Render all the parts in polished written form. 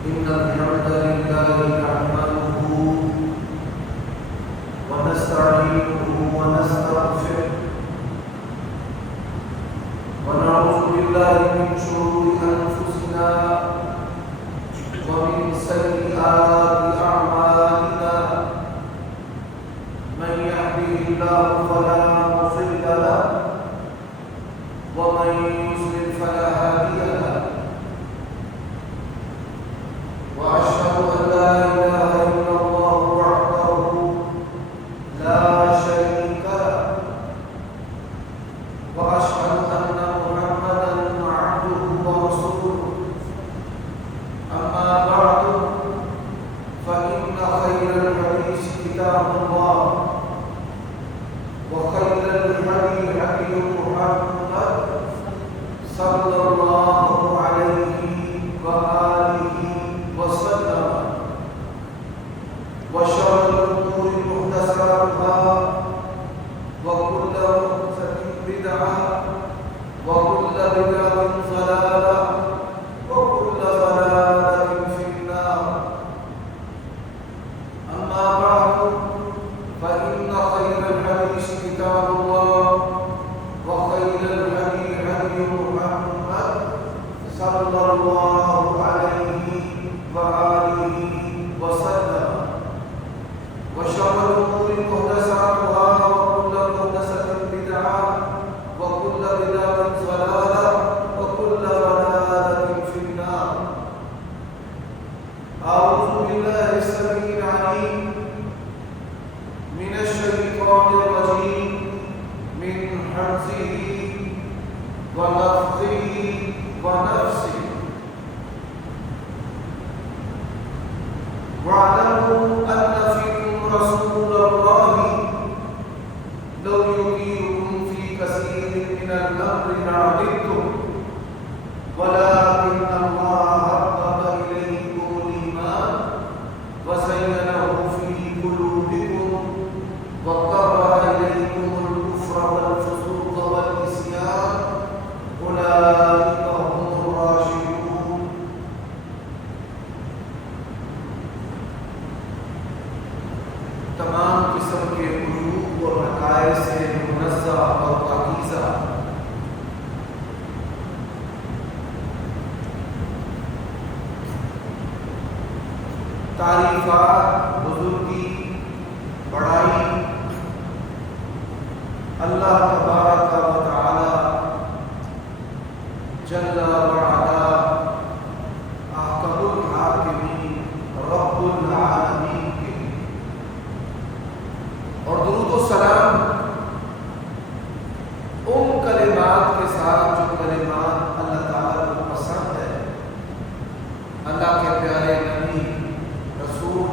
إن الحمد لله نحمده ونستعينه ونستغفره ونعوذ بالله من شرور أنفسنا ومن سيئات أعمالنا من يهده الله فلا مضل له ومن يضلل فلا هادي له وأشهد أن لا إله إلا الله وحده لا شريك له وأشهد أن محمدا عبده ورسوله أما بعد فإن خير الحديث كتاب الله وخير الهدي هدي محمد صلى الله عليه وآله وسلم وشر الأمور محدثاتها وكل محدثة بدعة وكل بدعة ضلالة وكل ضلالة في النار. أما بعد فإن خير الحديث كتاب الله وخير الهدي هدي محمد صلى الله عليه وآله وسلم وشر الأمور محدثاتها وكل محدثة بدعة وكل بدعة ضلالة وكل ضلالة في النار. أعوذ بالله السميع العليم من الشيطان الرجيم من همزه ونفخه ونفسه. واعلموا أن فيكم رسول الله لو يطيعكم في كثير من الأمر لعنتم ولكن الله حبب إليكم الإيمان وزينه في قلوبكم وكره إليكم الكفر والفسوق والعصيان أولئك هم الراشدون. تمام قسم کے عیوب اور نقائص سے منزہ اور پاکیزہ تعریفات، بزرگی، بڑائی اللہ تبارک و تعالی جل وعلا احکم الحاکمین رب العالمین کے، اور درود و سلام ان کلمات کے ساتھ جو کلمات اللہ تعالیٰ کو پسند ہے، اللہ کے پیارے نبی رسول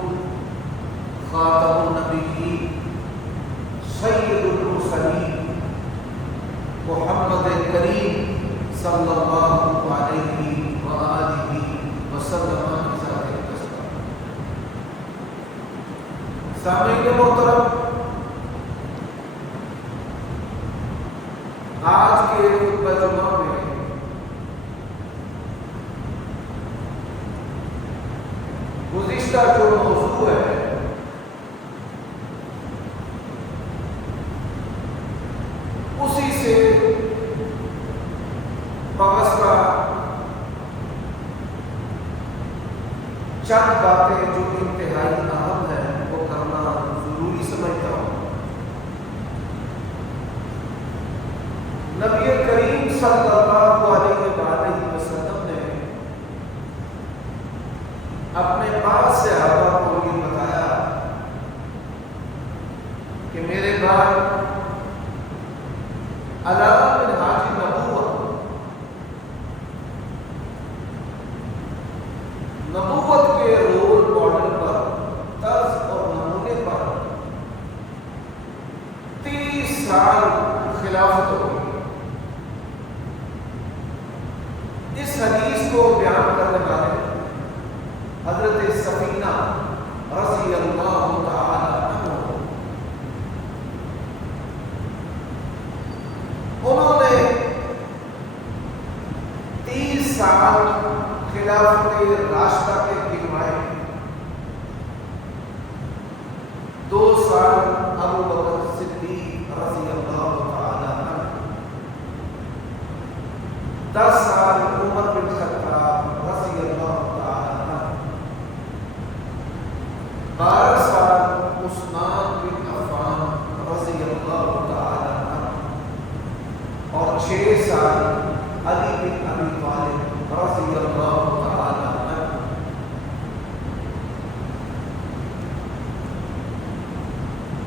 خاتم النبیین سید المرسلین محمد کریم صلی اللہ علیہ وآلہ وسلم. سامعین محترم، آج کے خطبہ جمعہ میں گزشتہ جو موضوع ہے اسی سے وابستہ چند باتیں جو انتہائی اہم ہیں وہ کرنا ضروری سمجھتا ہوں. نبی کریم صلی اللہ علیہ وآلہ وسلم نے اپنے بعض صحابہ کو یہ بتایا کہ میرے بعد علی منہاج نبوت، نبوت کے رول ماڈل پر، طرز اور نمونے پر 30 سال خلافت ہوئی. اس حدیث کو بیان کرنے والے حضرت سفینہ رضی اللہ تعالی عنہ، انہوں نے 30 سال خلافت راشدہ کے سال ابو بکر صدیق رضی اللہ تعالی عنہ، 10 سال عمر بن خطاب رضی اللہ تعالی عنہ، 12 سال عثمان بن عفان رضی اللہ تعالی عنہ، اور 6 سال علی بن ابی طالب رضی اللہ تعالی عنہ۔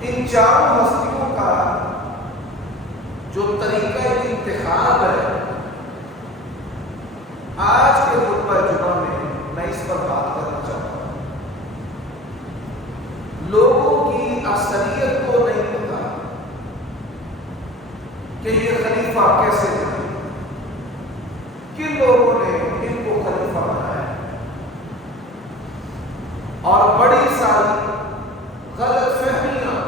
ان چاروں ہستیوں کا جو طریقہ انتخاب ہے، آج کے خطبہ جمعہ میں اس پر بات کرنا چاہتا ہوں۔ لوگوں کی اکثریت کو نہیں پتا کہ یہ خلیفہ کیسے بنے، کن لوگوں نے ان کو خلیفہ بنایا، اور بڑی ساری غلط فہمیاں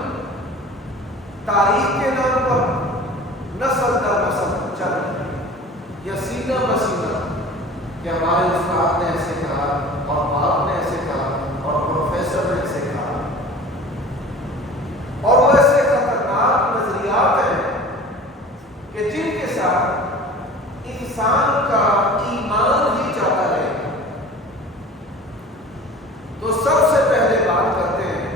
تاریخ کے نام پر نسل در نسل چل رہی ہے، یا سینہ بسینہ کہ ہمارے استاد نے ایسے کہا، اور باپ نے ایسے کہا، اور پروفیسر نے ایسے کہا، اور وہ ایسے خطرناک نظریات ہیں کہ جن کے ساتھ انسان کا ایمان ہی جاتا رہے۔ تو سب سے پہلے بات کرتے ہیں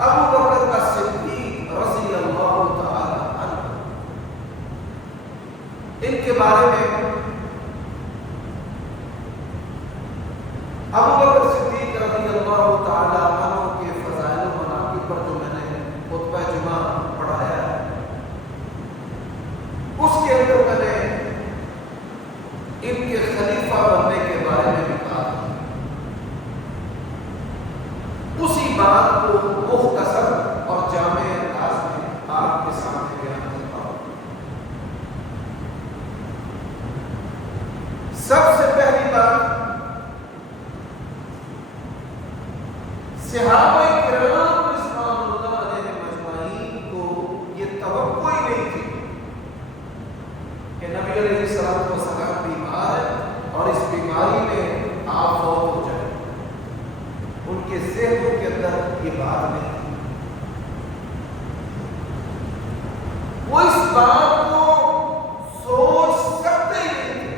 ابو بکر صدیق رضی اللہ تعالی عنہ، ان کے بارے میں۔ ابو بکر صدیق رضی اللہ تعالی عنہ کے فضائل و مناقب پر جو میں نے خطبہ جمعہ پڑھایا ہے، اس کے اندر میں نے ان کے خلیفہ بننے کے بارے میں بھی کہا۔ اسی بات کو مختصر اور جامع انداز میں آپ کے سامنے بیان کرتا ہوں۔ سب سے پہلی بات، صحابہ کرام رضوان اللہ علیہ مجمعین کو یہ توقع ہی نہیں تھی کہ نبی علیہ الصلوۃ والسلام بیمار ہے اور اس بیماری میں آپ فوت ہو جائیں۔ ان کے ذہنوں کے اندر یہ بات نہیں تھی۔ وہ اس بات کو سوچ سکتے ہی نہیں تھے۔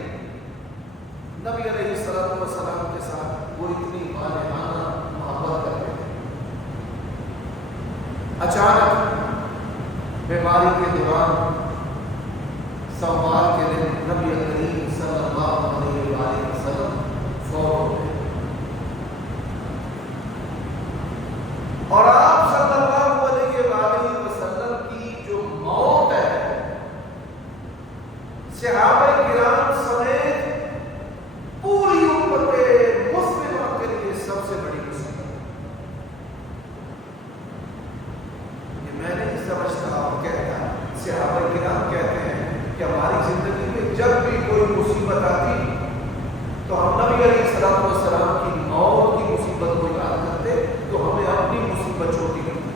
نبی علیہ الصلوۃ والسلام کے ساتھ وہ اتنی مالہانہ محبت کرتے تھے۔ اچانک بیماری کے دوران سوال کے دن نبی کریم صلی اللہ علیہ وآلہ وسلم فوت ہو گئے، اور آپ صلی اللہ علیہ وآلہ وسلم کی جو موت ہے، صحابہ کرام سمیت پوری امت مسلمہ کے لیے سب سے بڑی مصیبت۔ یہ میں نہیں سمجھتا اور کہتا، صحابہ کرام کہتے ہیں کہ ہماری زندگی میں جب بھی کوئی مصیبت آتی تو ہم نبی علیہ الصلوۃ والسلام کی موت کی مصیبت کو یاد کرتے تو ہمیں اپنی مصیبت چھوٹی لگتی۔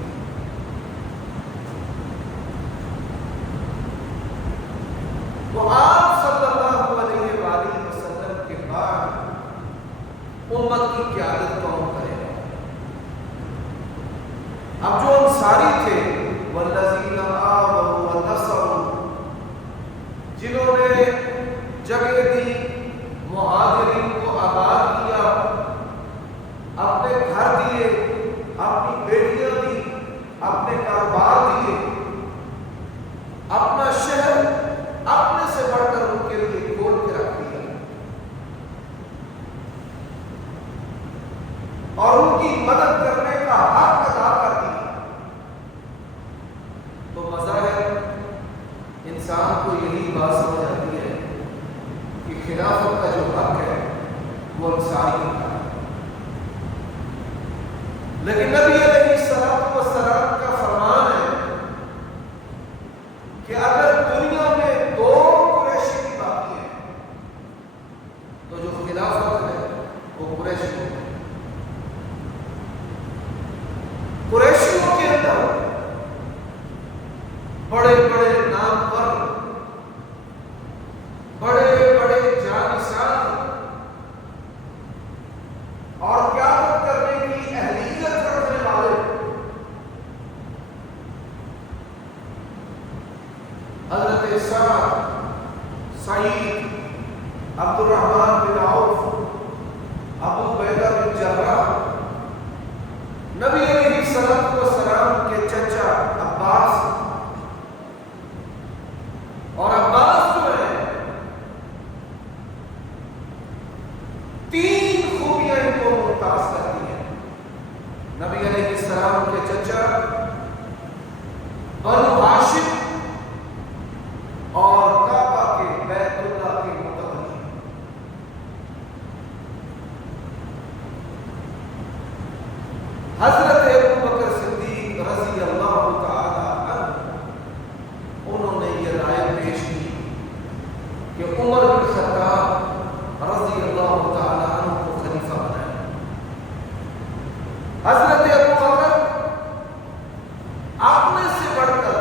تو آپ صلی اللہ علیہ وآلہ وسلم کے بعد امت کی قیادت کون کرے گا؟ اب جو انصاری تھے، والذین آووا ونصروا، جنہوں نے جگہ دی، مہاجرین کو آباد کیا، اپنے گھر دیے، اپنی بیٹیاں دی، اپنے کاروبار دیے، اپنا شہر اپنے سے بڑھ کر ان کے لیے کھول کے رکھ دیا، اور ان کی مدد کرنے کا حق ادا کر دیا، تو مظاہر انسان کو یہی بات سمجھ آتی ہے کہ خلافت کا جو حق ہے وہ انصاری کا ہے۔ لیکن نبی علیہ الصلوۃ والسلام کا فرمان ہے کہ اگر دنیا میں 2 قریشی بھی باقی ہیں تو جو خلافت ہے وہ قریشی ہے۔ قریشیوں کے اندر بڑے بڑے نامور، بڑے بڑے جانشان اور قیادت کرنے کی اہلیت رکھنے کہ عمر بن خطاب رضی اللہ تعالیٰ عنہ کو خلیفہ بنایا۔ حضرت ابو بکر اپنے سے بڑھ کر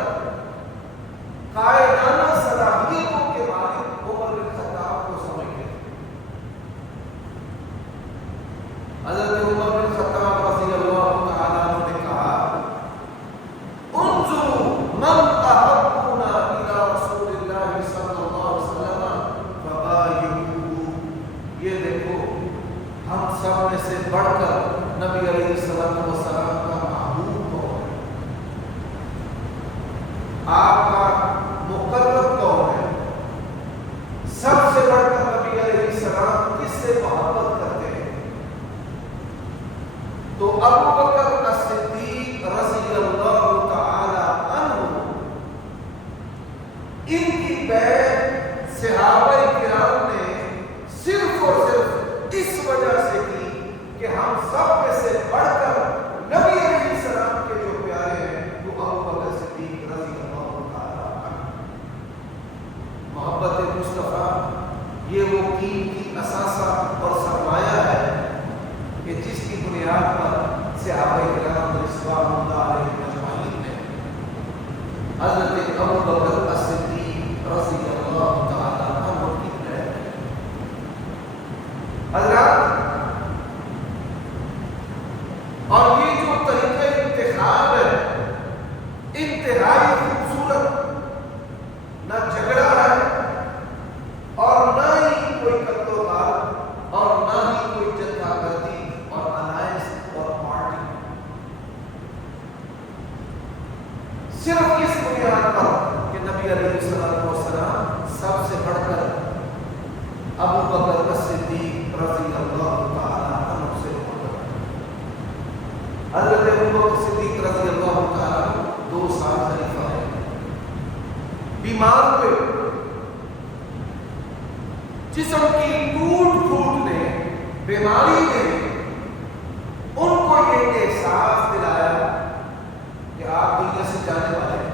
قائدانہ صلاحیتوں کے مالک عمر بن خطاب کو سمجھتے تھے۔ حضرت عمر بن خطاب رضی اللہ تعالیٰ عنہ نے کہا انظروا من احبنا الى رسول اللہ صلی اللہ علیہ وسلم فبايعوه، یہ دیکھو ہم سب میں سے بڑھ کر نبی علیہ السلام کا محبوب کون ہے، آپ کا مقرب کون ہے، سب سے بڑھ کر نبی علیہ السلام کس سے محبت کرتے ہیں؟ تو ابو بکر الصدیق رضی اللہ تعالی عنہ ان کی بیعت صحابہ کرام نے صرف اور صرف اس وجہ سے کی کہ ہم سب میں سے بڑھ کر نبی علیہ السلام کے جو پیارے ہیں وہ ابو بکر صدیق رضی اللہ تعالی عنہ۔ محبت مصطفیٰ یہ وہ دین کی اثاثہ اور سرمایہ ہے کہ جس کی بنیاد پر صحابہ کرام رضوان اللہ علیہم اجمعین نے حضرت ابو بکر الصدیق رضی اللہ تعالی عنہ کی بیعت۔ حضرات، اور یہ جو طریقہ انتخاب ہے انتہائی خوبصورت، نہ جھگڑا ہے اور نہ ہی کوئی قتل اور نہ ہی کوئی جتھا گردی اور الائنس اور پارٹی، صرف اس بنیاد پر کہ نبی علیہ السلام سب سے بڑھ کر ابو بکر الصدیق رضی اللہ تعالی عنہ سے محبت۔ حضرت ابو بکر صدیق رضی اللہ تعالی عنہ 2 سال خلیفہ ہے، بیمار ہوئے، جسم کی ٹوٹ پھوٹ نے، بیماری نے ان کو یہ احساس دلایا کہ آپ دنیا سے جانے والے ہیں۔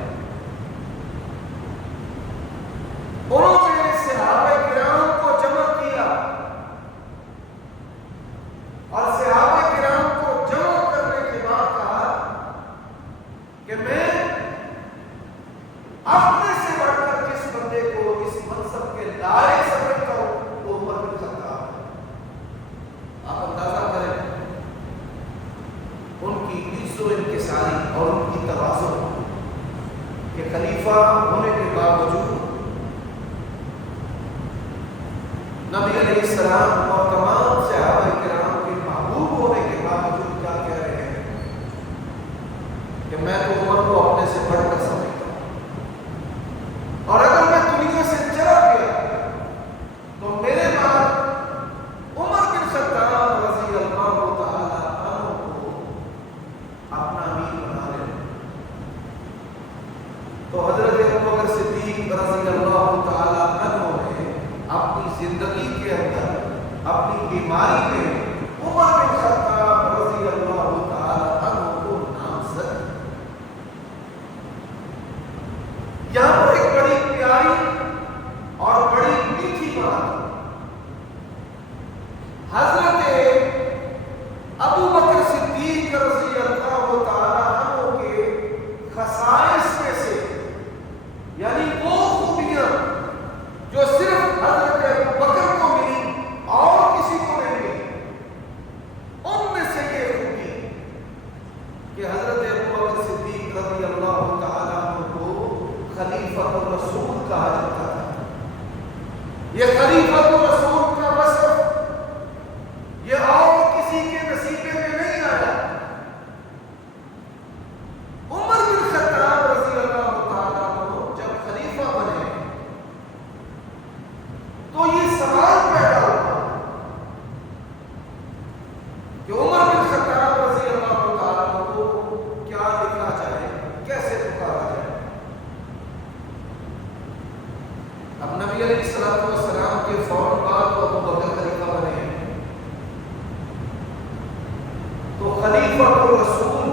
انہوں نے صحابہ کرام کو جمع کیا اور صحابہ کرام کو جمع کرنے کے بعد کہا کہ میں اپنے سے بڑھ کر جس بندے کو اس منصب کے لائق سمجھتا ہوں وہ عمر بن خطاب ہے۔ آپ اندازہ کریں ان کی عزت و انکساری اور ان کی توازن کہ خلیفہ ہونے کے باوجود نبی علیہ السلام اور تمام صحابہ کرام کے محبوب ہونے کے باوجود کیا کہہ رہے ہیں کہ میں تو عمر کو اپنے سے بڑھ کر سمجھتا ہوں، اور اگر میں دنیا سے چلا گیا تو میرے بعد عمر بن خطاب رضی اللہ تعالی عنہ کو اپنا امیر بنا لیں۔ تو حضرت ابو بکر صدیق رضی اللہ تعالی عنہ نے اپنی زندگی کے اندر اپنی بیماری میں عمر بن خطاب رضی اللہ تعالی عنہ کو نامزد۔ یہاں پر ایک بڑی پیاری اور بڑی میٹھی بات، حضرت ابو بکر صدیق رضی اللہ تعالی عنہ کے خصائص میں سے، یعنی وہ خوبیاں جو صرف حضرت ابو بکر کو ملی اور کسی کو نہیں ملی، ان میں سے یہ خوبی کہ حضرت ابو بکر صدیق رضی اللہ تعالی عنہ کو خلیفۃ الرسول کہا جاتا تھا۔ یہ خلیفۃ الرسول کا وصف یہ اور کسی کے نصیبے میں نہیں آیا۔ عمر بن خطاب رضی اللہ تعالی عنہ جب خلیفہ بنے تو یہ سوال پیدا ہوا کہ عمر بن خطاب رضی اللہ تعالی عنہ کو کیا لکھا جائے، کیسے پکارا جائے۔ اب نبی علیہ السلام کے فوراً بعد تو ابو بکر خلیفہ بنے، تو خلیفہ الرسول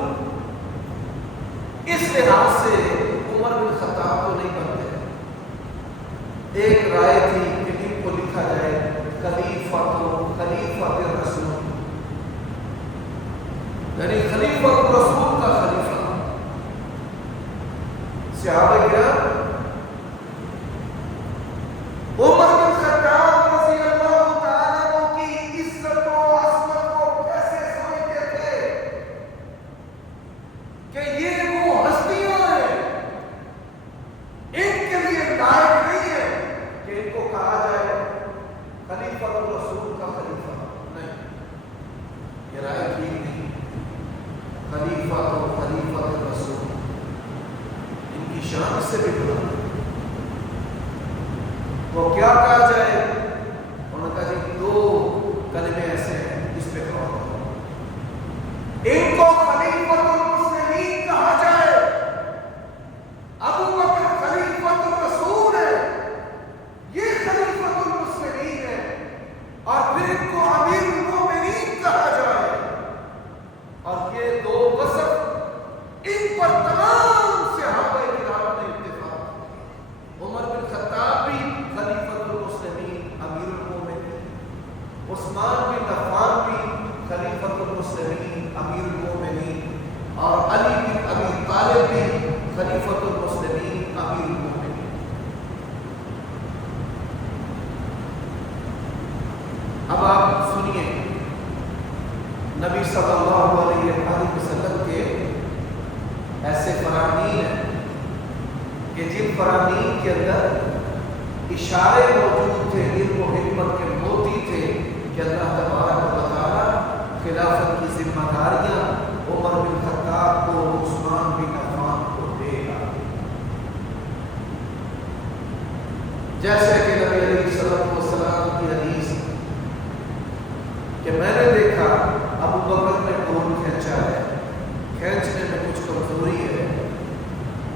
اس لحاظ سے عمر بن خطاب تو نہیں بنتے۔ ایک رائے تھی کہ عمر بن خطاب رضی اللہ تعالیٰ عنہ کی عزت و عظمت کو کیسے سمجھتے تھے کہ یہ وہ ہستیاں ہیں، ان کے لیے لائق نہیں ہے کہ ان کو کہا جائے خلیفہ الرسول کا خلیفہ، نہیں، یہ رائے ٹھیک نہیں۔ خلیفہ تو خلیفہ الرسول، ان کی شان سے بھی بلند، وہ کیا کہا جائے؟ انہوں نے کہا جی دو کلمے ایسے ہیں اس پہ کہو، ان کو خلیفۃ المسلمین کہا جائے، ابو بکر خلیفۃ الرسول ہے، یہ خلیفۃ المسلمین ہے، اور پھر ان کو امیر المومنین کہا جائے، اور یہ دو وصف ان پر تمام صحابہ کرام نے اتفاق کیا۔ عمر بن خطاب بھی خلیفۃ المسلمین امیر المومنین، عثمان بن عفان بھی خلیفۃ المسلمین امیر المومنین، اور علی بن ابی طالب بھی خلیفۃ المسلمین امیر المومنین۔ اب آپ سنیے، نبی صلی اللہ علیہ وآلہ وسلم کے ایسے فرامین ہیں کہ جن فرامین کے اندر اشارے موجود تھے، علم و حکمت کے موتی تھے کہ اللہ تبارک و تعالیٰ خلافت کی ذمہ داریاں عمر بن خطاب کو، عثمان بن عفان کو دے گا، جیسے کہ نبی علیہ الصلوۃ والسلام کی حدیث کہ میں نے دیکھا ابو بکر نے ڈول کھینچا ہے، کھینچنے میں کچھ کمزوری ہے،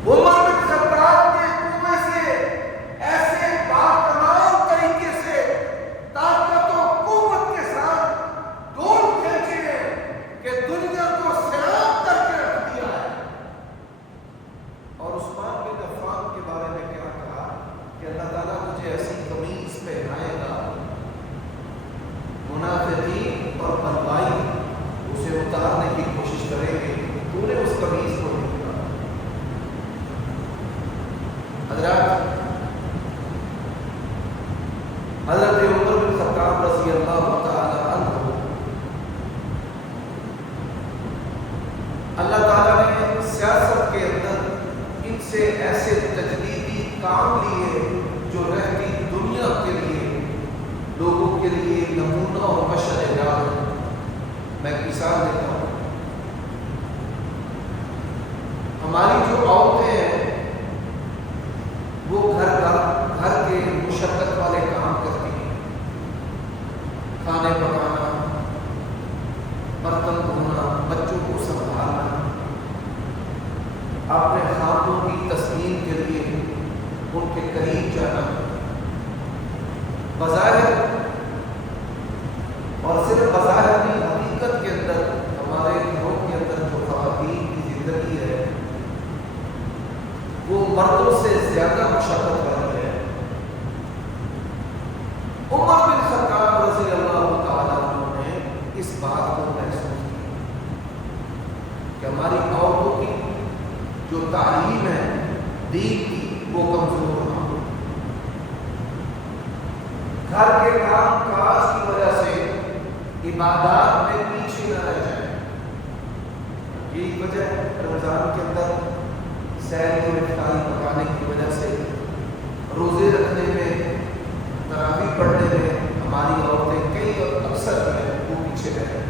عمر بن خطاب نے کنویں سے ایسے باکمال طریقے سے طاقت و قوت کے ساتھ ڈول کھینچے ہیں کہ دنیا کو سیراب کر کے رکھ دیا ہے۔ اور عثمان بن عفان کے بارے میں کیا کہا کہ اللہ تعالیٰ مجھے ایسی قمیص پہنائے گا، منافقین اور بلوائی اسے اتارنے کی کوشش کریں گے، تو نے اس قمیص کو دیکھا۔ حضرت عمر بن خطاب رضی اللہ تعالی عنہ، اللہ تعالیٰ نے سیاست کے اندر ان سے ایسے تجدیدی کام لیے جو رہتی دنیا کے لیے، لوگوں کے لیے نمونہ اور مشعل راہ ہے۔ میں ایک مثال دیتا ہوں، ہماری جو عورتیں ہیں وہ گھر کے مشقت والے کام کرتی ہیں، کھانے پکانا، برتن دھونا، بچوں کو سنبھالنا، اپنے خاندان کی تسکین کے لیے ان کے قریب جانا، بظاہر اور صرف بظاہر نہیں، حقیقت کے اندر ہمارے گھروں کے اندر جو خواتین کی زندگی ہے وہ مردوں سے زیادہ مشقت والی ہے۔ عمر بن خطاب رضی اللہ تعالیٰ عنہ نے اس بات کو محسوس کیا کہ ہماری عورتوں کی جو تعلیم ہے دین کی وہ کمزور نہ ہو، گھر کے کام کاج کی وجہ سے عبادات میں پیچھے نہ رہ جائیں۔ یہی وجہ رمضان کے اندر سحر اور افطاری پکانے کی وجہ سے، روزے رکھنے میں، تراویح پڑھنے میں ہماری عورتیں کئی اور اکثر وہ پیچھے رہ گئی۔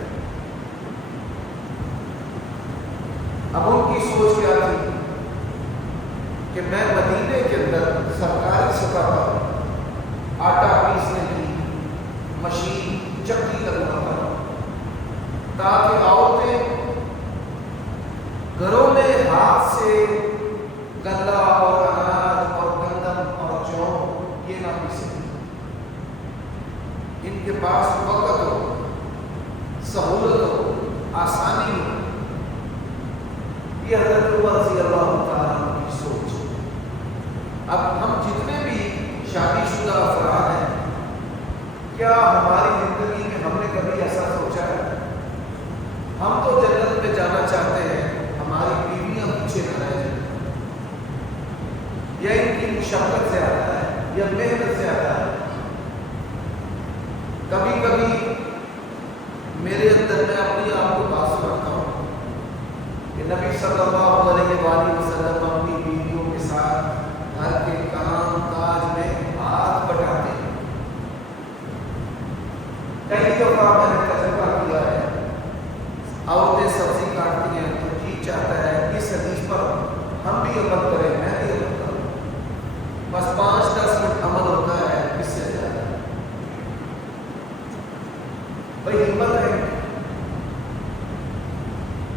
اب ان کی سوچ کیا تھی کہ میں مدینے کے اندر سرکاری سطح پر آٹا پیسنے کی مشین، چکی لگواتا تاکہ عورتیں گھروں میں ہاتھ سے گندہ اور اناج اور گندم اور جو یہ نہ پیسیں، ان کے پاس وقت ہو، سہولت ہو، آسانی ہو۔ یہ حضرت عمر رضی اللہ تعالیٰ عنہ کی سوچ۔ اب ہم جتنے بھی شادی شدہ افراد ہیں، کیا ہماری زندگی میں ہم نے کبھی ایسا سوچا ہے؟ ہم تو جنت میں جانا چاہتے ہیں، ہماری بیویاں پیچھے نہ رہ جائیں، یا ان کی مشقت زیادہ ہے یا محنت زیادہ ہے، بھائی ہمت ہے.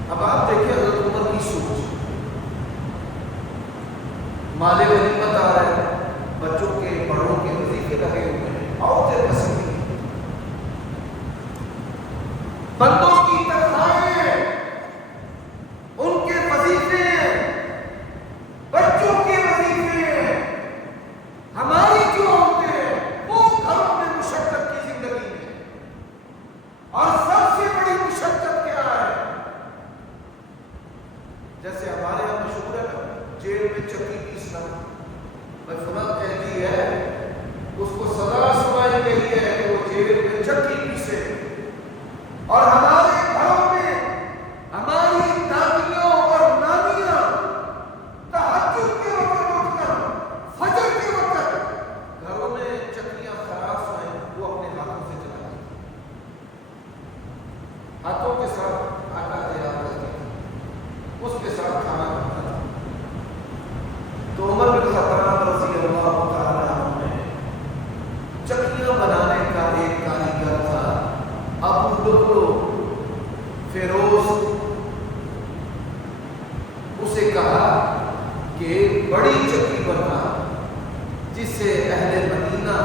اب آپ دیکھیں حضرت عمر کی سوچ. مال غنیمت آ رہا ہے, بچوں کے بڑوں کے وظیفے لگے ہوئے ہیں, عورتیں پسند نہیں, بندوں کی تنخواہیں, ان کے وظیفے ہیں, بچوں کے وظیفے ہیں. ہماری جو عورتیں ہیں وہ گھروں میں مشقت کی زندگی میں, اور سب سے بڑی مشقت کیا ہے؟ جیسے ہمارے یہاں مشہور ہے نا, جیل میں چکی پیسنا. بھائی فلاں قیدی ہے, اس کو سزا سنائی گئی ہے کہ وہ جیل میں چکی پیسے. اور ہمارے گھروں میں ہماری دادیوں اور نانیاں تہجد کے وقت اٹھنا, فجر کے وقت گھروں میں چکیاں خراش ہیں وہ اپنے ہاتھوں سے چلائیں, ہاتھوں کے ساتھ آٹا تیار کرتے ہیں, اس کے ساتھ کھانا بنتا تھا. تو عمر بن خطاب رضی اللہ تعالی عنہ نے چکیاں بنانے کا ایک کاریگر تھا, ابو لؤلؤ فیروز, اسے کہا کہ ایک بڑی چکی بنا جس سے اہل مدینہ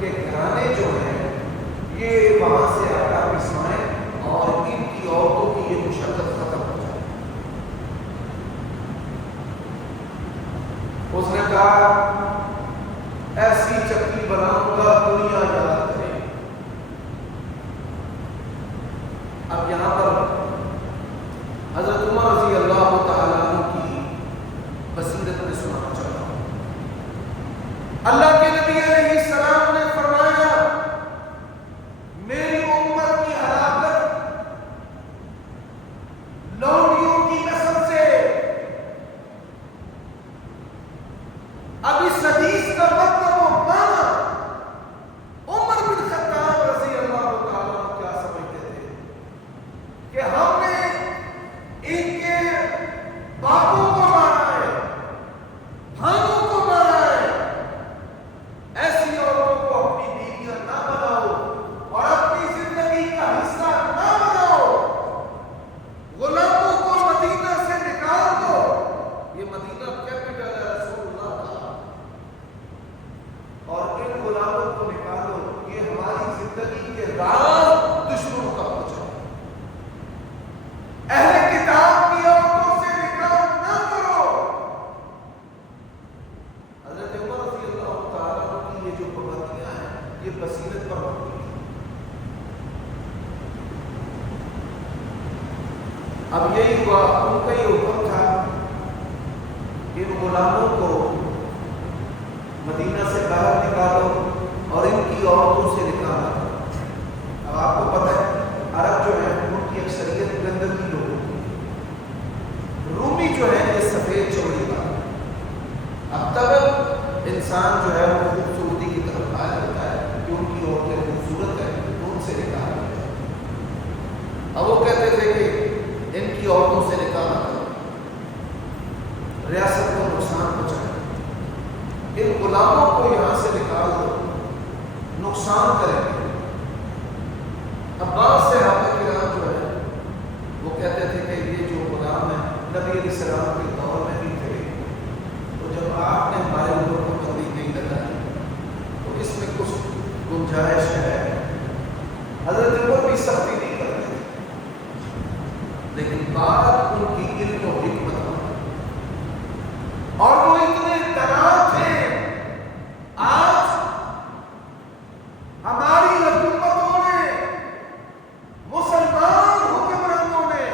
کے گھرانے جو ہیں یہ وہاں سے آٹا پسوائیں اور ان کی عورتوں کی یہ مشقت ختم ہو جائے. اس نے کہا ایسی چکی بناؤں گا دنیا یاد کرے. اب یہاں پر حضرت عمر رضی اللہ تعالیٰ عنہ کی بصیرت میں سنانا چاہتا ہوں. اللہ کے نبی علیہ السلام نے فرمایا میری امت کی ہلاکت لونڈیوں کی نسل سے. اب اس حدیث کا مطلب و معنی عمر بن خطاب رضی اللہ تعالیٰ عنہ کیا سمجھتے تھے کہ ہم نے ان کے باپوں کو مارا ہے, بھائیوں کو مارا ہے. ایسی عورتوں کو اپنی بیویاں نہ بناؤ اور اپنی زندگی کا حصہ نہ بناؤ. غلاموں کو مدینہ سے نکال دو. یہ مدینہ کیپٹل ہے رسول اللہ کا, اور ان غلاموں کو نکالو. یہ ہماری زندگی کے راز دشمنوں کا پہنچا. اہل کتاب کی عورتوں سے نکاح نہ کرو. حضرت عمر رضی اللہ تعالیٰ عنہ کی یہ جو پابندیاں ہیں یہ بصیرت پر مبنی ہیں. اب یہی ہوا, ان کا یہ حکم تھا کہ ان غلاموں کو مدینہ سے باہر نکالو اور ان کی عورتوں سے نکاح نہ کرو. اب آپ کو پتہ ہے عرب جو ہے ان کی اکثریت گندگی لوگ, رومی جو ہے یہ سفید چمڑی کا. اب تک انسان جو ہے وہ خوبصورتی کی طرف مائل ہوتا ہے کہ ان کی عورتیں خوبصورت ہیں تو ان سے نکاح کرتے ہیں. اب وہ کہتے تھے کہ ان کی عورتوں سے نکاح نہ کرو, ریاست کو نقصان پہنچائے. ان غلاموں کو یہاں سے نکال دو, نقصان کریں گے. عباس صحابہ کرام جو ہے وہ کہتے تھے کہ یہ جو غلام ہیں نبی علیہ السلام کے دور میں بھی تھے, تو جب آپ نے ہمارے اوپر پابندی نہیں لگائی تو اس میں کچھ گنجائش ہے. حضرت عمر بھی سختی نہیں کرتے تھے, لیکن بات ان کی علم و حکمت اور وہ اتنے تناؤ تھے. آج ہماری حکومتوں نے, مسلمان حکمرانوں نے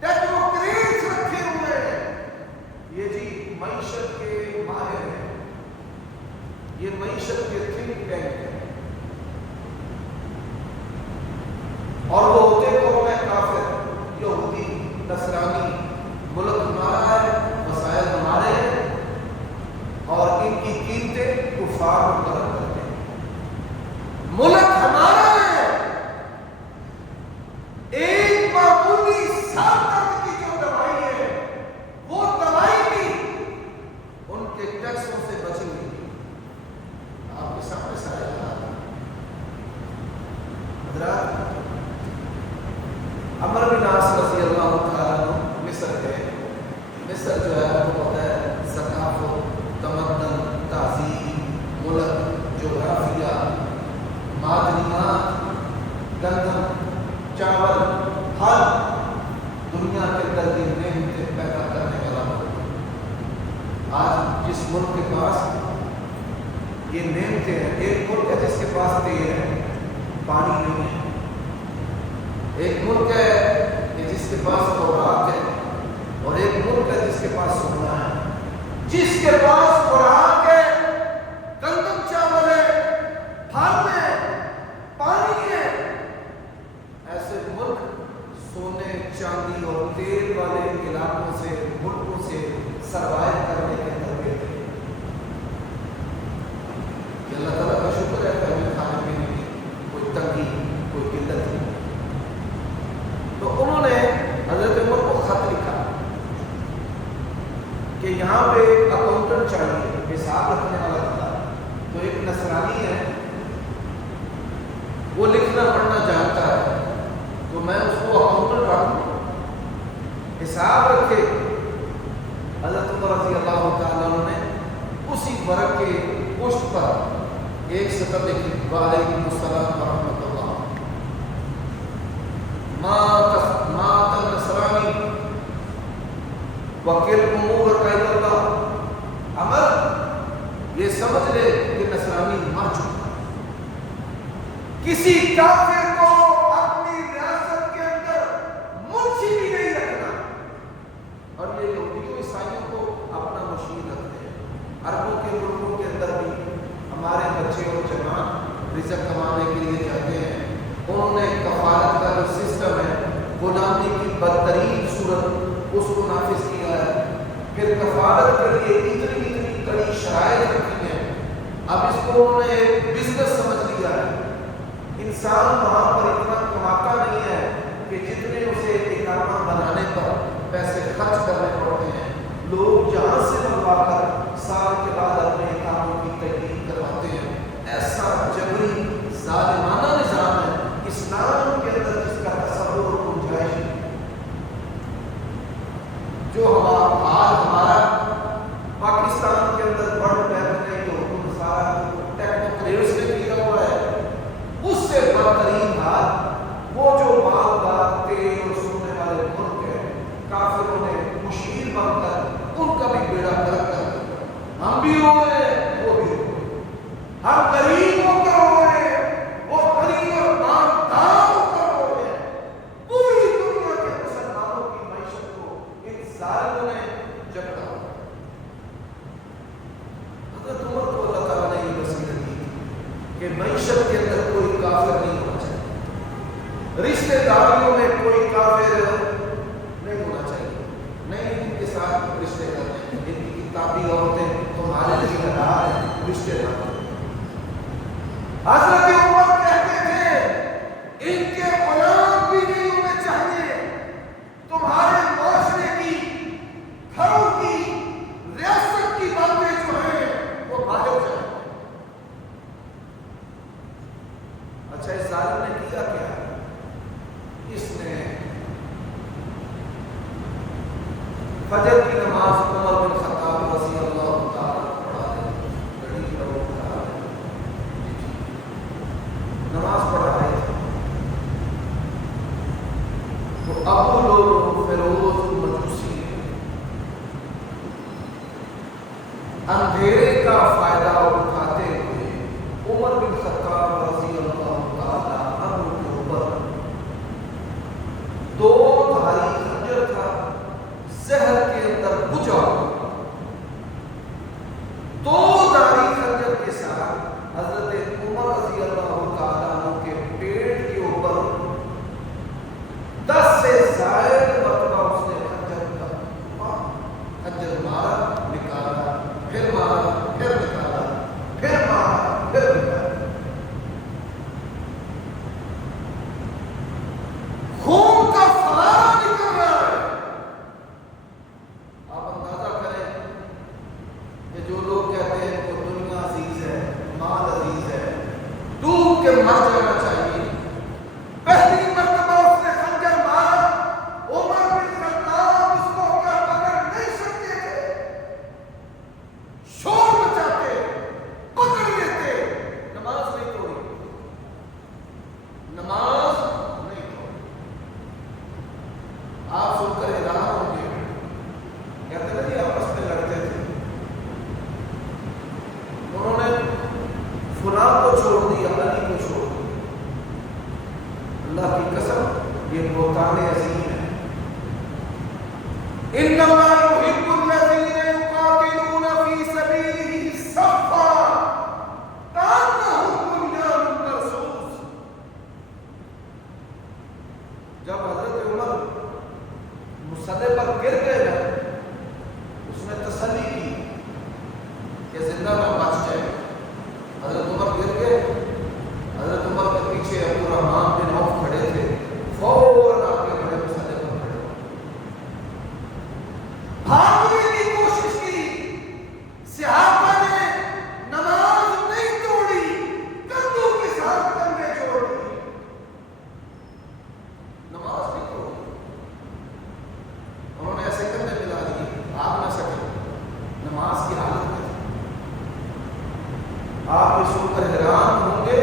ٹیکنوکریٹس رکھے ہوئے ہیں. یہ جی معیشت کے ماہر ہیں, یہ معیشت کے تھنک ٹینک ہیں, اور وہ ہوتے کو میں کافر, یہودی, نصرانی. ملک ہمارا ہے, وسائل ہمارے ہیں, اور ان کی قیمتیں کفار مقرر کرتے ہیں. حضرات عمر بن عاص رضی اللہ تعالیٰ عنہ مصر گئے. مصر جو ہے وہ پتہ ہے ثقافت، تمدن، تہذیب، ملک، جغرافیہ، معدنیات، گندم، چاول، ہر دنیا کے اندر یہ نعمتیں پیدا کرنے والا ملک. آج جس ملک کے پاس یہ نعمتیں ہیں، ایک ملک ہے جس کے پاس تیل ہے، پانی نہیں ہے. ایک ملک ہے کہ جس کے پاس خوراک ہے، اور ایک ملک ہے جس کے پاس سونا ہے. جس کے پاس خوراک ہے، گندم چاول ہے، پھل ہے، پانی ہے، ایسے ملک سونے چاندی اور تیل والے علاقوں سے، ملکوں سے سروائیو کرنے کے اندر گئے تھے. کہ اللہ تعالیٰ کا شکر ہے کہ ہمیں کھانے پینے کی کوئی تنگی، کوئی قلت نہیں. تو انہوں نے حضرت عمر کو خط لکھا کہ یہاں پہ ایک اکاؤنٹنٹ چاہیے، حساب رکھنے والا تھا. تو ایک نصرانی ہے، وہ لکھنا پڑھنا جانتا ہے، تو میں اس کو اکاؤنٹنٹ رکھوں، حساب رکھے. حضرت عمر رضی اللہ تعالیٰ عنہ نے اسی ورق کے پشت پر ایک سطر لکھی، وعلیکم السلام ورحمۃ اللہ، مات النصرانی وکیل امور قید اللہ. عمر یہ سمجھ لے کہ نصرانی مر چکا. کسی کافر کو اپنی ریاست کے اندر منشی بھی نہیں رکھنا. اور یہ یہودیوں عیسائیوں کو اپنا مشیر رکھتے ہیں. عربوں کے ملکوں کے اندر بھی ہمارے بچے اور جوان رزق کمانے کے لیے جاتے ہیں. انہوں نے کفالت کا جو سسٹم ہے، غلامی کی بدترین صورت اس کو نافذ کیا ہے. پھر کفالت کے لیے اتنی کڑی شرائط رکھی ہیں. اب اس کو انہوں نے ایک بزنس سمجھ لیا ہے. انسان وہاں پر اتنا کماتا نہیں ہے کہ جتنے اسے اقامہ بنانے پر پیسے خرچ کرنے پڑتے ہیں. لوگ جہاں سے منگوا کر سال کے بعد اپنے اقاموں کی تجدید کرواتے ہیں. ایسا جبری ظالمانہ نظام ہے اسلام کے اندر جس کا تصور اور گنجائش ہے. جو ہمارا پاکستان کے اندر ورلڈ بینک نے جو حکم سارا ٹیکنوکریٹس نے کیا ہوا ہے، اس سے بدترین حال وہ جو مالدار تیل اور سونے والے ملک ہیں، کافروں نے مشیر بن کر ان کا بھی بیڑا گرک کر. ہم بھی ہو گئے، وہ بھی ہو گئے. ہم غریب ہو کر ہو گئے، وہ غریب اور مالدار ہو کر ہو گئے. پوری دنیا کے مسلمانوں کی معیشت کو ان ظالموں نے جکڑا. حضرت عمر کو اللہ تعالیٰ نے یہ وصیت دی کہ معیشت کے اندر کوئی کافر نہیں ہونا چاہیے، رشتے داریوں میں کوئی کافر نہیں ہونا چاہیے. نہیں ان کے ساتھ رشتے کرنے، ان کی کتابی عورتیں تمہارے لیے لگا ہے رشتے دار. حضرت عمر کہتے تھے ان کے غلام بھی نہیں ہونے چاہیے. تمہارے معاشرے کی، گھروں کی، ریاست کی باتیں جو ہیں وہ باہر جائیں. اچھا اس ظالم نے کیا کیا؟ اس نے فجر کی نماز عمر بن خطاب رضی اللہ تعالیٰ پڑھا ہے. نماز پڑھا ہے تو ابو لولو فیروز مجوسی اندھیرے کا فائدہ اٹھاتے ہوئے عمر بن خطاب رضی اللہ تعالیٰ عنہ کے اوپر 2 دھاری خنجر تھا، زہر کے اندر بجھا 2 دھاری خنجر کے ساتھ حضرت عمر رضی اللہ تعالیٰ عنہ کے پیٹ کے اوپر 10 سے زائد مرتبہ اس نے خنجر مارا، نکالا، پھر مارا، پھر نکالا، پھر مارا، پھر نکالا. خون کا فوارہ نکل رہا ہے. آپ اندازہ کریں کہ جو لوگ کہتے ہیں کہ دنیا عزیز ہے، مال عزیز ہے، ڈوب کے مر جانا چاہیے، کو چھوڑ دیا، علی کو چھوڑ دیا۔ اللہ کی قسم یہ بہتان عظیم ہے۔ انما يحب الذين يقاتلون في سبيله صفا كأنهم بنيان مرصوص۔ جب حضرت عمر مصلی پر گر گئے نا، اس نے تسلی کی کہ زندہ میں بچ جائے۔ حضرت عمر گر گئے، حضرت عمر کے پیچھے عبد الرحمن بن عوف کھڑے تھے، فوراً آگے بڑے مصلی پر کھڑے، بھاگنے کی کوشش کی۔ صحابہ نے نماز نہیں توڑی، کندھوں کے ساتھ کندھے جوڑ دی، نماز نہیں توڑی۔ انہوں نے ایسے کندھے ملا دیے، بھاگ نہ سکے، نماز کی حالت میں۔ آپ یہ سن کر حیران ہوں گے،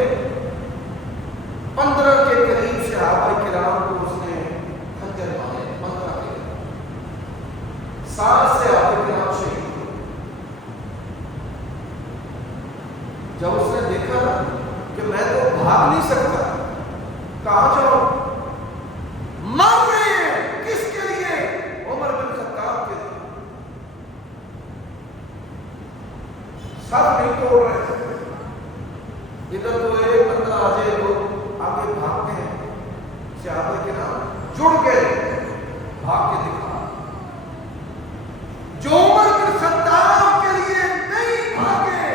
15 کے قریب صحابہ کرام کو اس نے خنجر مارے، 15 کے، 7 صحابہ کرام شہید ہوئے۔ جب اس نے دیکھا کہ میں تو بھاگ نہیں سکتا، کہاں جاؤں؟ مر رہے ہیں، کس کے لیے؟ عمر بن خطاب کے لیے۔ سب نہیں توڑ رہے تھے، ادھر تو ایک بندہ آ جائے، لوگ آگے بھاگتے ہیں، صحابہ کرام جڑ گئے، بھاگ کے دکھا۔ جو عمر بن خطاب کے لیے نہیں بھاگے،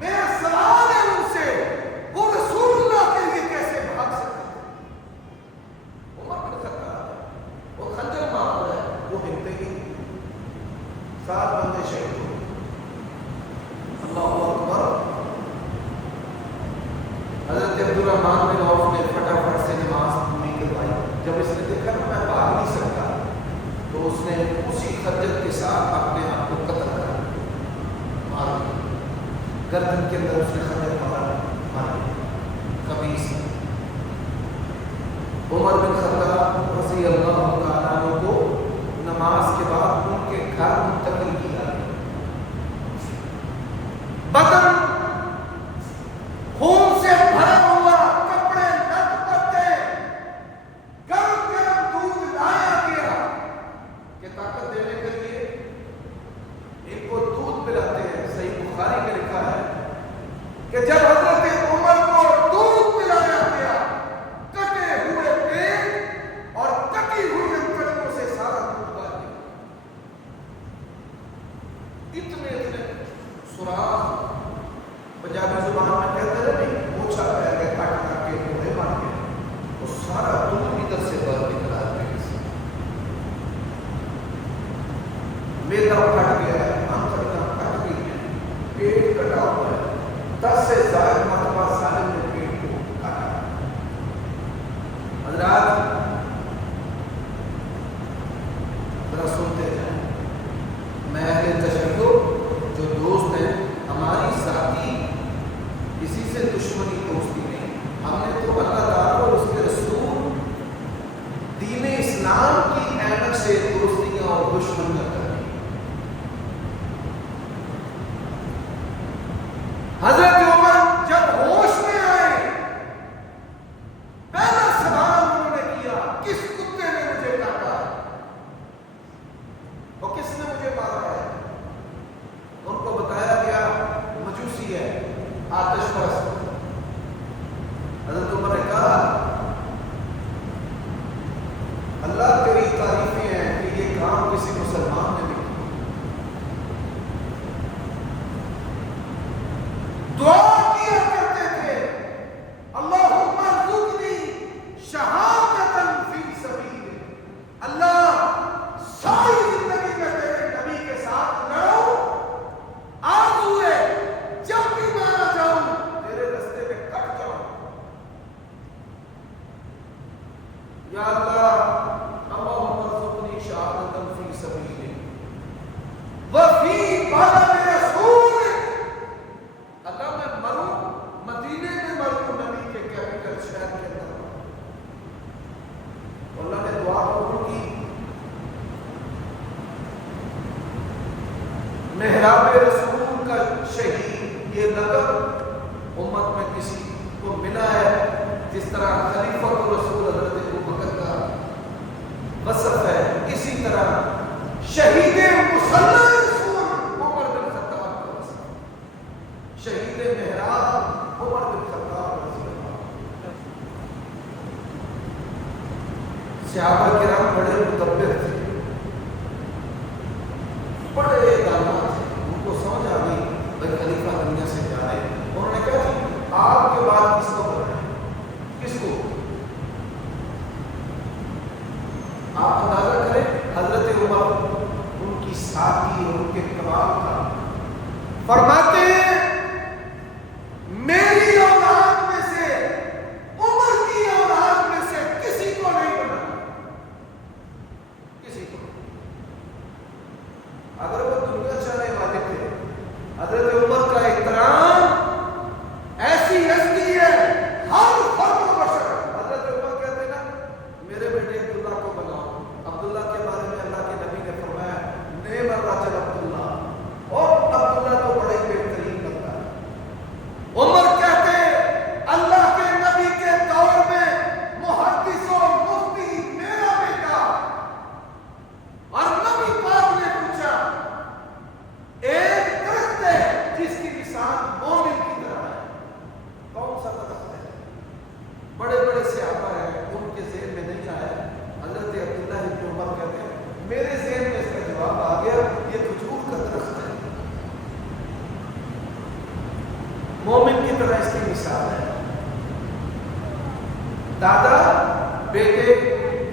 میرا سوال ہے ان سے، وہ رسول اللہ کے لیے کیسے بھاگ سکتے ہیں؟ عمر بن خطاب وہ خنجر مار رہا ہے، وہ ہلتے ہی، 7 بندے شہید ہوئے۔ اللہ اکبر۔ حضرت عبد الرحمن بن عوف نے فٹافٹ سے نماز پوری کروائی۔ جب اس نے دیکھا کہ میں بھاگ نہیں سکتا، تو اس نے اسی خنجر کے ساتھ اپنے آپ کو قتل کر مار دیا، گردن کے اندر اس نے خنجر مار دیا، خبیث۔ عمر بن خطاب رضی اللہ تعالیٰ عنہ کو نماز کے بعد ان کے گھر منتقل کیا۔ بدن خون سے بھرا ہوا، کپڑے لت پتے، گرم گرم دودھ لایا گیا کہ طاقت دینے کے لیے ان کو دودھ پلاتے ہیں۔ صحیح بخاری میں لکھا ہے کہ جب حضرت عمر کو دودھ پلایا گیا، کٹے ہوئے پیٹ اور کٹی ہوئی انگلیوں سے سارا دودھ باہر نکلا۔ اتنے سوراخ، پنجابی زبان میں کہتے ہیں نہیں، پوچھا گیا کہ کٹ کر کے کوڑے مار کے، وہ سارا دودھ ادھر سے باہر نکلا پیٹ سے۔ میدا پھٹ گیا ہے، آنتڑیاں کٹ گئی ہیں، پیٹ کٹا ہوا ہے، 10 سے زائد مرتبہ سالم نے پیٹ کو کاٹا۔ حضرات ذرا سنتے جائیں، میں اہل تشیع جو دوست ہیں، ہماری ذاتی کسی سے دشمنی دوستی نہیں، ہم نے تو اللہ تعالیٰ اور اس کے رسول دین اسلام کی اہمیت سے دوستیاں اور دشمنیاں کریں۔ حضرت عمر جب ہوش میں آئے، پہلا سوال انہوں نے کیا، کس کتے نے مجھے کاٹا ہے اور کس نے مجھے مارا ہے؟ ان کو بتایا گیا مجوسی ہے، آتش پرست۔ حضرت عمر نے کہا اللہ تیری تعریفیں ہیں کہ یہ کام کسی مسلمان نے نہیں کیا۔ دعا کیا کرتے تھے، اللہم ارزقنی شہادۃ فی سبیلک، اللہ ساری زندگی میں تیرے نبی کے ساتھ لڑوں، آرزو ہے جب بھی مارا جاؤں تیرے رستے میں کٹ جاؤں۔ یا اللہ اللہم ارزقنی شہادۃ فی سبیلک وفی بلد رسولک، اللہ میں مروں مدینے میں مروں، نبی کے کیپٹل شہر کے اندر۔ اللہ نے دعا قبول کی۔ محراب رسول کا شہید، یہ لقب امت کسی کو ملا ہے، جس طرح خلیفہ رسول حضرت ابوبکر کا وصف ہے، اسی طرح شہید مسلح رسول عمر بن خطاب کا وصف، شہید محراب عمر بن خطاب رضی اللہ عنہ۔ صحابہ کرام بڑے مدبر تھے، بڑے دانا تھے، ان کو سمجھ آ گئی بھائی خلیفہ دنیا سے جا رہے ہیں۔ انہوں نے کہا جی آپ کے بعد کس کو کرنا ہے، کس کو؟ آپ اندازہ کریں حضرت عمر ان کی سادگی اور ان کے کمال کا، فرماتے ہیں میری اولاد میں سے، عمر کی اولاد میں سے کسی کو نہیں بنانا، کسی کو۔ اگر وہ دنیا چاہنے والے تھے، حضرت عمر کا احترام ایسی ہستی ہے ہر فرد و بشر۔ حضرت عمر کہتے ہیں نا میرے بیٹے عبداللہ کو بناؤ، عبداللہ کے بارے میں اللہ کے نبی نے فرمایا نعم الرجل عبداللہ، اور عبداللہ تو بڑے بہترین بندہ ہے۔ عمر کہتے ہیں اللہ کے نبی کے دور میں محدث و مفتی میرا بیٹا، اور نبی پاک نے پوچھا ایک درخت ہے جس کی مثال مومن کی طرح ہے، کون سا درخت ہے؟ بڑے بڑے صحابہ ہیں، ان کے ذہن میں نہیں آیا۔ حضرت عبداللہ ابن عمر کہتے ہیں میرے ذہن میں اس کا جواب آ گیا، یہ کھجور کا درخت ہے، مومن کی طرح اس کی مثال ہے۔ دادا بیٹے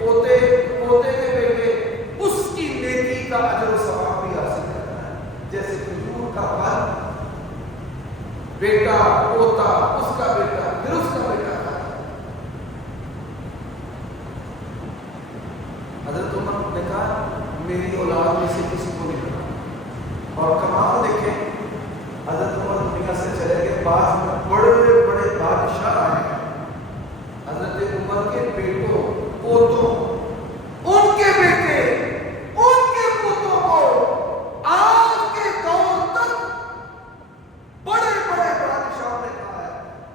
پوتے پوتے کے بیٹے اس کی نیکی کا اجر و ثواب بھی حاصل کرتا ہے، جیسے کھجور کا پھل بیٹا پوتا اس کا بیٹا پھر اس کا بیٹا کھاتا ہے۔ حضرت عمر نے کہا میری اولاد میں سے کسی کو نہیں بنا، اور کمال دیکھیں حضرت عمر دنیا سے چلے گئے، بعض میں بڑے بڑے بادشاہ آئے ہیں، حضرت عمر کے بیٹوں پوتوں ان کے بیٹے ان کے پوتوں کو آج کے دور تک بڑے بڑے بادشاہوں نے کہا ہے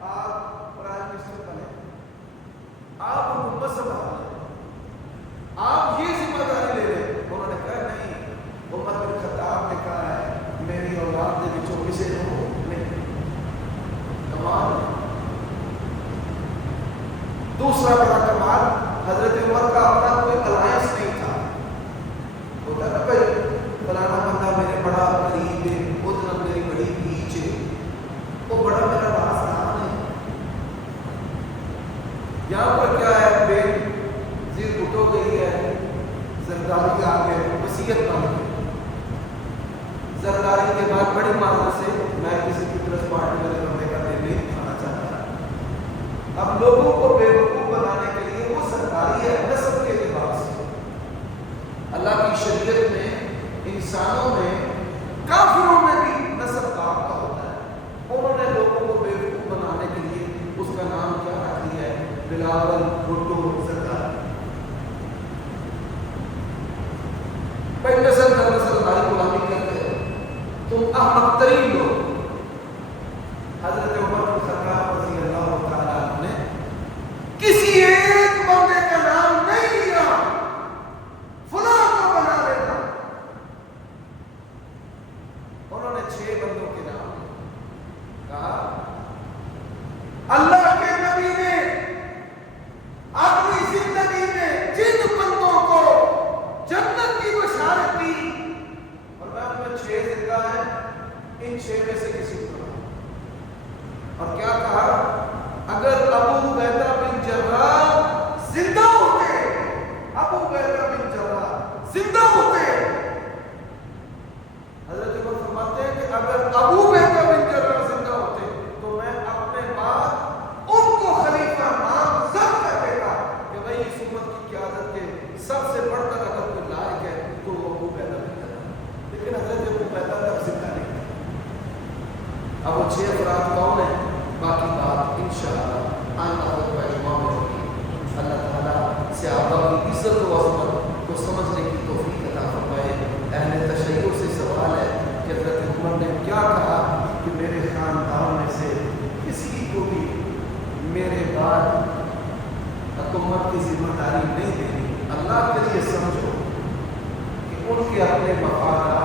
آپ پرائم منسٹر بنے، آپ حکومت سنبھال لیں، آپ یہ ذمہ داری لے لیں۔ انہوں نے کہا نہیں، عمر بن خطاب نے کہا ہے میری اولاد کے بچوں کسے نہیں۔ کمال۔ دوسرا بڑا کمال، حضرت عمر کا اپنا کوئی الائنس نہیں تھا، ہوتا نا بھائی فلانا بندہ میرے بڑا قریب ہے، ادھر میری بڑی بیچ ہے، وہ بڑا میرا رازدان ہے۔ یہاں پر کیا ہے، بے زیر گھٹو گئی ہے، زرداری کے آگے وصیت بن گئی، زرداری کے بعد بڑی معذرت سے میں کسی پیپلز پارٹی والے بندے کا دل نہیں کھانا چاہتا۔ اب لوگوں کو بیوقوف بنانے کے لیے وہ سرکاری ہے نسب کے لحاظ سے۔ اللہ کی شریعت میں انسانوں میں کافروں میں بھی نسب کام کا ہوتا ہے، انہوں نے لوگوں کو بیوقوف بنانے کے لیے اس کا نام کیا رکھ دیا ہے، بلاول بھٹو زرداری۔ بھائی نسل در نسل ہماری غلامی کرتے ہیں، تم احمق ترین لوگ۔ حضرت عمر بن خطاب رضی اللہ تعالیٰ عنہ نے کسی ایک بندے کا نام نہیں لیا فلاں کو بنا لینا، انہوں نے 6 بندوں کے نام کہا اللہ کے نبی نے اپنی زندگی میں جن بندوں کو جنت کی بشارت دی، اور میں ان میں 6 زندہ ہیں، ان 6 میں میرے بعد حکومت کی ذمہ داری نہیں دینی، اللہ کے لیے سمجھو کہ ان کے اپنے مفادات